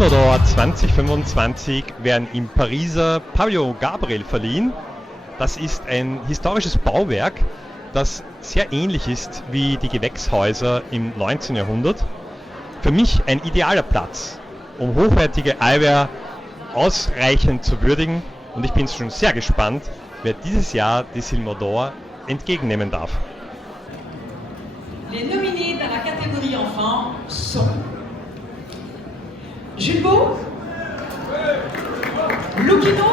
Silmo d'Or 2025 werden im Pariser Pavillon Gabriel verliehen. Das ist ein historisches Bauwerk, das sehr ähnlich ist wie die Gewächshäuser im 19. Jahrhundert. Für mich ein idealer Platz, um hochwertige Eyewear ausreichend zu würdigen, und ich bin schon sehr gespannt, wer dieses Jahr die Silmo d'Or entgegennehmen darf. Les nominés dans la catégorie enfant sont Jules Beau, Lucchino,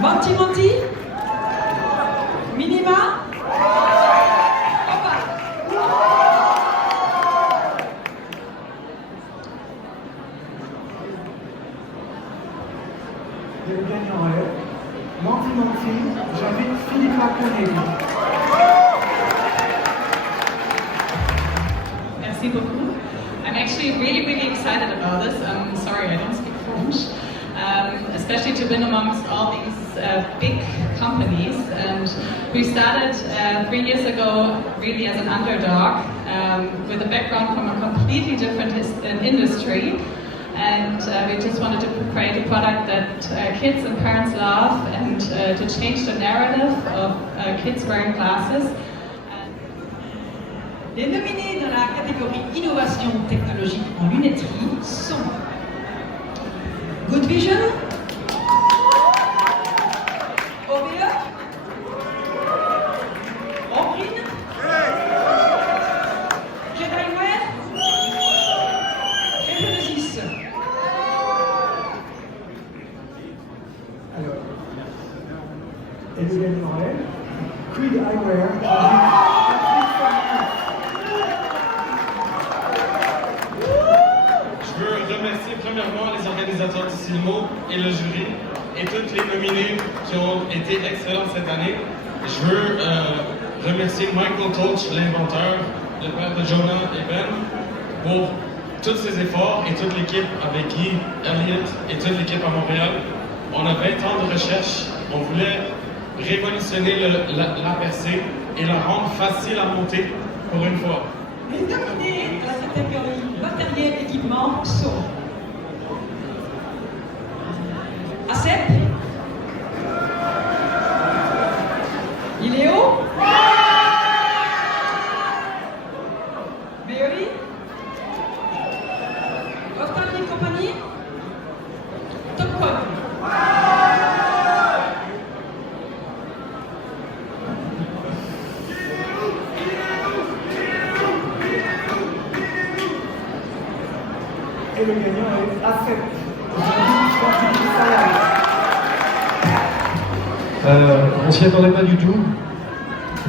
Monty Monty, Minima, Opa. Et le gagnant est Monty Monty, j'invite Philippe Lacanelli. Merci beaucoup. I'm actually really excited about this. I'm sorry, I don't speak French. Especially to win amongst all these big companies. And we started 3 years ago really as an underdog with a background from a completely different industry. And we just wanted to create a product that kids and parents love, and to change the narrative of kids wearing glasses. Les nominés dans la catégorie Innovation technologique en lunetterie sont Good Vision, OBE, Ombrine, Jedi-Wear, et Genesis. Alors, et le gagnant est Creed Eyewear, Je veux remercier premièrement les organisateurs du Silmo et le jury et toutes les nominés qui ont été excellents cette année. Je veux remercier Michael Toach, l'inventeur, le père de Jonah et Ben, pour tous ses efforts, et toute l'équipe avec Guy, Elliott et toute l'équipe à Montréal. On a 20 ans de recherche, on voulait révolutionner la percée et la rendre facile à monter pour une fois. Les nominés dans la catégorie matériel équipement sont ACEP, Iléo, BEI, Ophthalmic Company, Topcon. et le gagnant est ACEP. On s'y attendait pas du tout.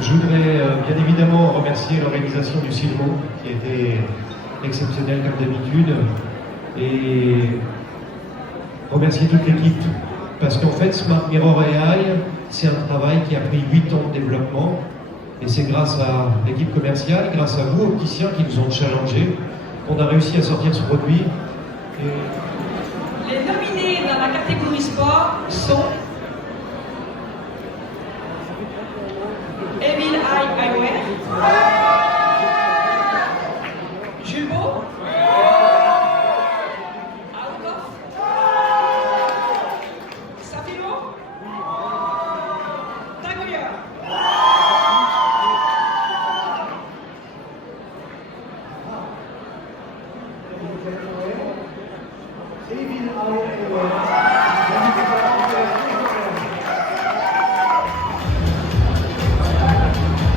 Je voudrais bien évidemment remercier l'organisation du Silmo, qui a été exceptionnelle comme d'habitude, et remercier toute l'équipe. Parce qu'en fait, Smart Mirror AI, c'est un travail qui a pris 8 ans de développement, et c'est grâce à l'équipe commerciale, grâce à vous, opticiens, qui nous ont challengés, qu'on a réussi à sortir ce produit. Les nominés dans la catégorie sport sont Evil Eye Eyewear, Jules Beau, Outlook, Safilo, Tagoya. Evil Eyewear.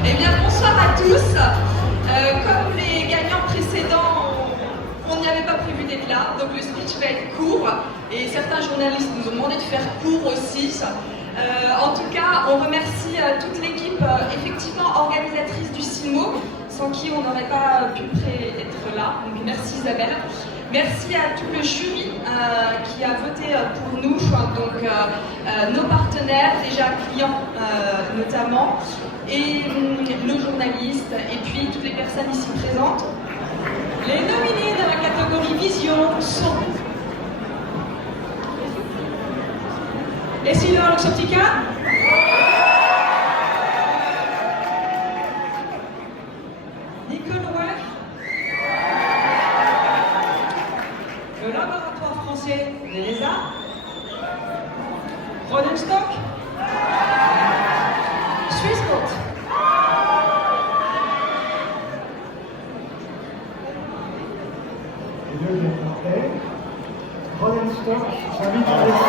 Eh bien, bonsoir à tous. Comme les gagnants précédents, on n'y avait pas prévu d'être là, donc le speech va être court, et certains journalistes nous ont demandé de faire court aussi. En tout cas, on remercie toute l'équipe effectivement organisatrice du Silmo, sans qui on n'aurait pas pu être là. Donc merci Isabelle. Merci à tout le jury qui a voté pour nous, donc nos partenaires, déjà clients notamment, et nos journalistes, et puis toutes les personnes ici présentes. Les nominés dans la catégorie Vision sont Essilor-Luxottica, Nikon Wear, Torch, j'invite Alexandre.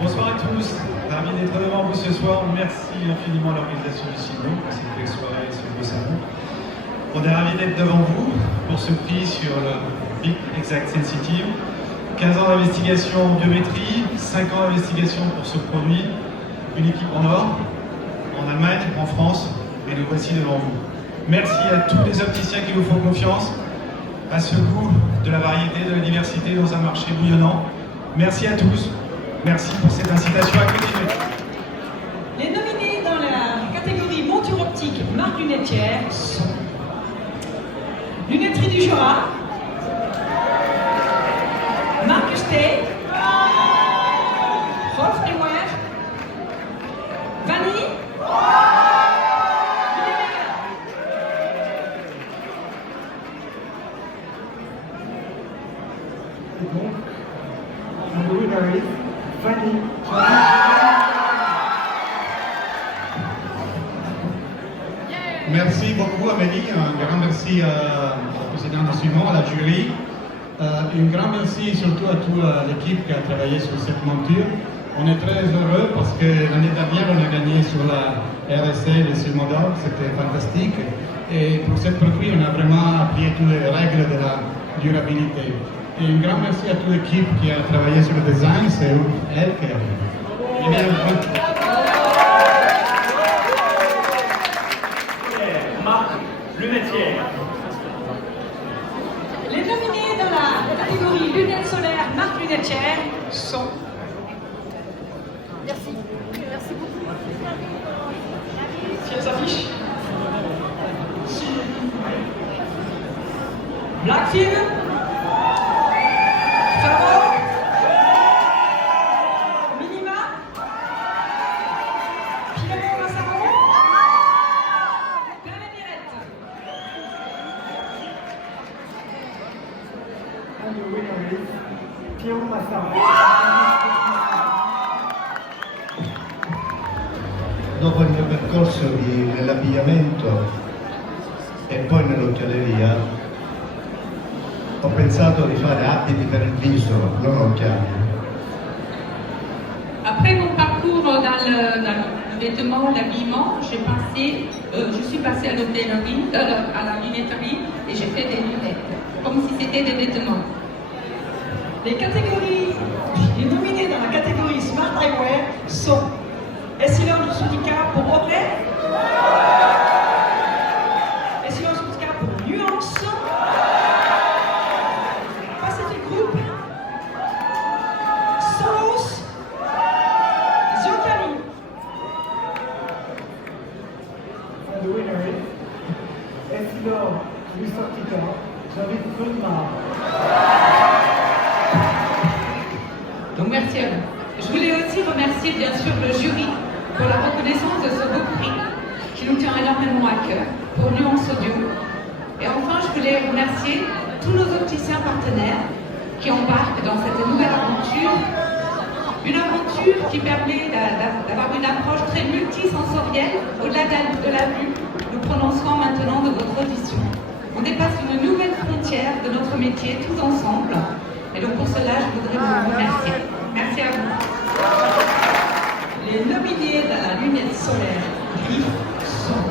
Bonsoir à tous, ravi d'être devant vous ce soir. Merci infiniment à l'organisation du Silmo pour cette belle soirée et ce beau salon. On est ravi d'être devant vous pour ce prix sur le Big Exact Sensitive. 15 ans d'investigation en biométrie, 5 ans d'investigation pour ce produit, une équipe en or, en Allemagne, en France, et nous voici devant vous. Merci à tous les opticiens qui nous font confiance, à ce goût de la variété, de la diversité dans un marché bouillonnant. Merci à tous. Merci pour cette incitation à continuer. Les nominés dans la catégorie monture optique marque lunetière sont Lunetterie du Jura, Marc Stey, Rolf Neuer, Vanille, Et donc, and the winner is Fanny. Merci beaucoup Amélie, un grand merci au président du Silmo, à la jury. Un grand merci surtout à toute l'équipe qui a travaillé sur cette monture. On est très heureux parce que l'année dernière on a gagné sur la RSA le Silmo d'or, c'était fantastique. Et pour ce produit on a vraiment appliqué toutes les règles de la durabilité. Et un grand merci à toute l'équipe qui a travaillé sur le design, c'est elle qui a... Marc Lunetière. Les nominés dans la catégorie lunettes solaires marque lunetière sont Merci. Merci beaucoup. si elles s'affichent Blackfield, Favo, Minima, Pierrot Massaro, Plein les Mirettes. And the winner is Pierrot Massaro. Dopo il mio percorso nell'abbigliamento e poi nell'occhialeria, ho pensato di fare abiti per il viso, non occhiali. Après mon parcours dans le vêtement, l'habillement, je suis passée à l'hôtellerie, à la lunetterie et j'ai fait des lunettes, comme si c'était des vêtements. Les nominés dans la catégorie Smart Eyewear sont Essilor Luxottica pour Oakley, Essilor Luxottica pour Nuance, Pacific Group, Solos, Ziocali. And the winner is Essilor Luxottica. J'invite Colmar. Donc merci à vous. Je voulais aussi remercier bien sûr le jury pour la reconnaissance de ce beau prix qui nous tient énormément à cœur pour Nuance Audio. Et enfin, je voulais remercier tous nos opticiens partenaires qui embarquent dans cette nouvelle aventure. Une aventure qui permet d'avoir une approche très multisensorielle au-delà de la vue. Nous prenons soin maintenant de votre audition. On dépasse une nouvelle frontière de notre métier tous ensemble. Et donc pour cela, je voudrais vous remercier. Merci à vous. Les nominés dans la lunette solaire gris sont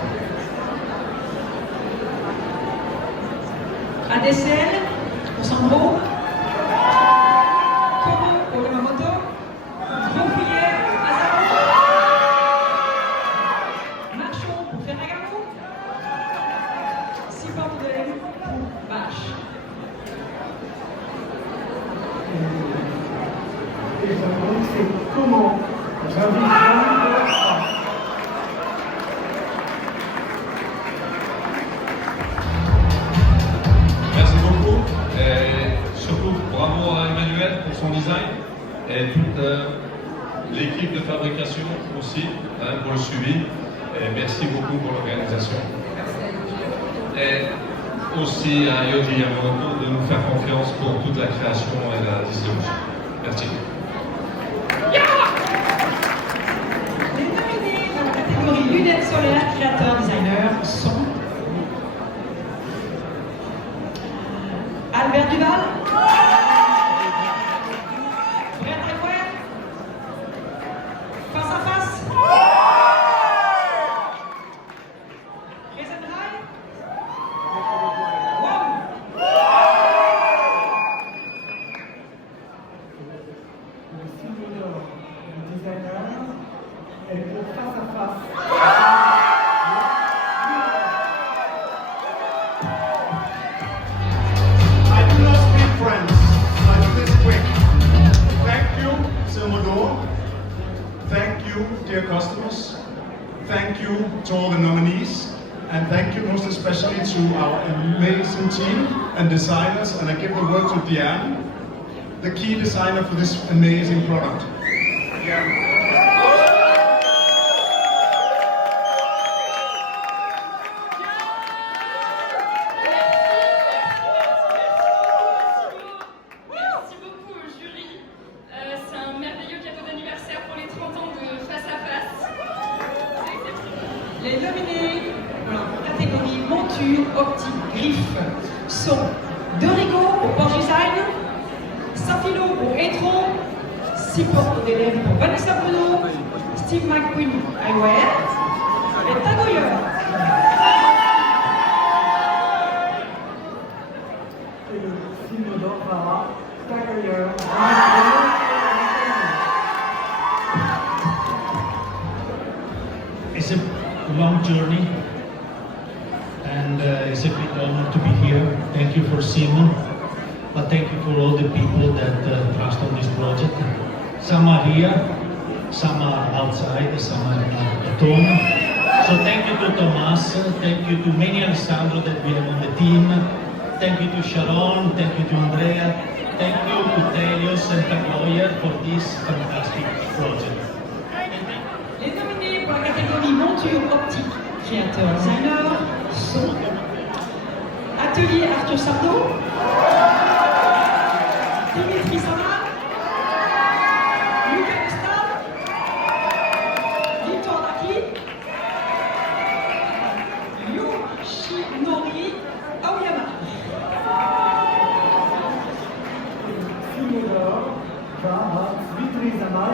ADSL pour Sandro, Como pour Yamamoto, Grosprière Azaro, Marchon pour Ferragamo, Cyborg pour Vache. Et j'avoue, c'est comment j'invite Jean-Luc. Merci beaucoup. Et surtout, bravo à Emmanuel pour son design et toute l'équipe de fabrication aussi pour le suivi. Et merci beaucoup pour l'organisation. Et aussi à Yoji Yamamoto de nous faire confiance pour toute la création et la distribution. Merci. Les nominés dans la catégorie lunettes solaires créateurs designers sont Albert Duval, I do not speak French. I do this quick. Thank you, Silmador. Thank you, dear customers. Thank you to all the nominees. And thank you most especially to our amazing team and designers. And I give the word to Diane, the key designer for this amazing product. Diane. Merci beaucoup au jury. C'est un merveilleux cadeau d'anniversaire pour les 30 ans de Face à Face. Les nominés dans la catégorie monture optique griffe sont Derigo pour Porsche Design, Safilo pour Etron, Support d'élèves pour Vanessa Bruno, Steve McQueen Eyewear et Tagoyer. Et le Silmador Vara, Tagoyer. It's a long journey, and it's a big honor to be here. Thank you for Simon, but thank you for all the people that trust on this project. Some are here, some are outside, some are at home. So thank you to Tomas, thank you to many Alessandro that we have on the team, thank you to Sharon, thank you to Andrea, thank you to Telios and Tagoyer for this fantastic project. Les nominés pour la catégorie monture optique créateur designer sont Atelier Arthur Sardot, Dimitri Sama, Lucas Gustave, Victor Daki, Yoshinori Aoyama. Silmador Vara, Dimitri Sama.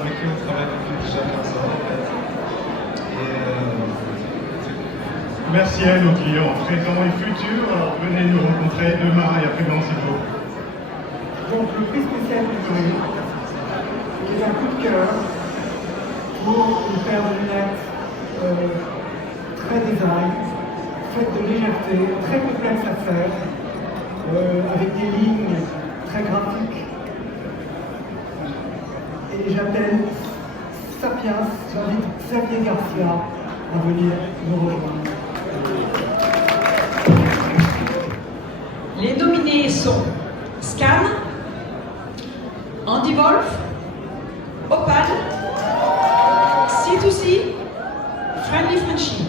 Avec qui on travaille depuis déjà 15 ans en fait. Merci à nos clients présents et futurs. Alors venez nous rencontrer demain et après-demain s'il faut. Donc le prix spécial du jury est un coup de cœur pour une paire de lunettes très design, faite de légèreté, très complexe à faire, avec des lignes très graphiques. Et j'appelle Sapiens, j'invite Xavier Garcia à venir nous rejoindre. Les nominés sont Scan, Andy Wolf, Opal, C2C, Friendly Frenchie.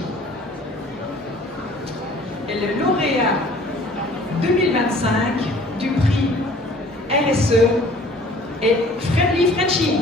Et le lauréat 2025 du prix RSE est Friendly Frenchie.